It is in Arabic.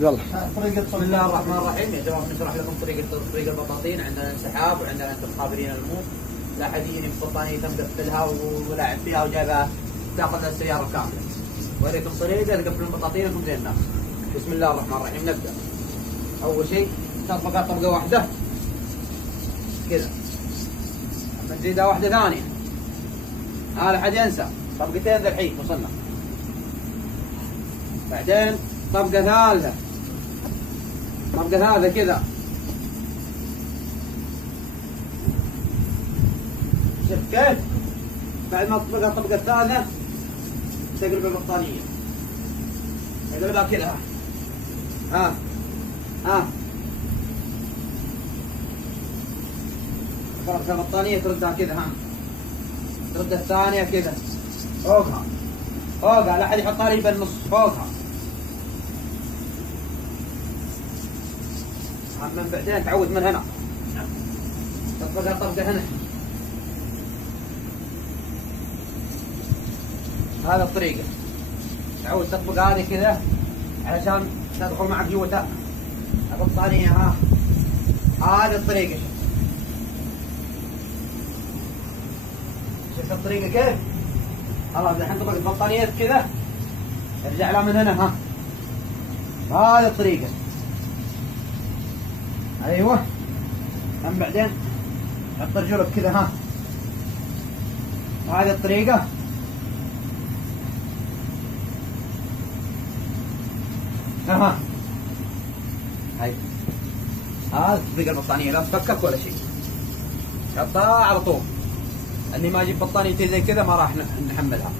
يلا. بسم الله الرحمن الرحيم. يا جماعه بنشرح لكم طريق البطاطين. عندنا انسحاب وعندنا انتم خابرين المو. لا حد يجيني ببطانيه مقفلها ولاعب فيها وجايبها تاخذ السياره كامله. وريكم طريقه تقفلون بطاطينكم زي الناس. بسم الله الرحمن الرحيم. نبدا. اول شيء تطبقها طبقه واحده كذا، اما نزيدها واحده ثانيه لا حد ينسى. طبقتين ذا الحين وصلنا. بعدين طبقه ثالثه، طبقه ثالثه كذا. شفت كيف؟ بعد ما تطبقها الطبقه الثالثه تقلب البطانيه، تقلبها كذا. ها فرقت البطانيه تردها كذا. ترد الثانيه كذا فوقها لا حد يحطها لي بالنص، فوقها. من بعدين تعود من هنا تطبقها طبقه هنا. هذا الطريقه تعود تطبق هذه كذا علشان تدخل معك جوة البطانيه. هذه الطريقه. شفت الطريقه كيف؟ خلاص الحين طبق البطانيه كذا، ارجع لها من هنا. هذه الطريقه. ايوه. هم بعدين حط رجلك كذا. هذه الطريقه. هاي هذا تطبيق البطانيه، لا تفكك ولا شيء، حطها على طول. اني ما اجيب بطانيتي زي كذا ما راح نحملها.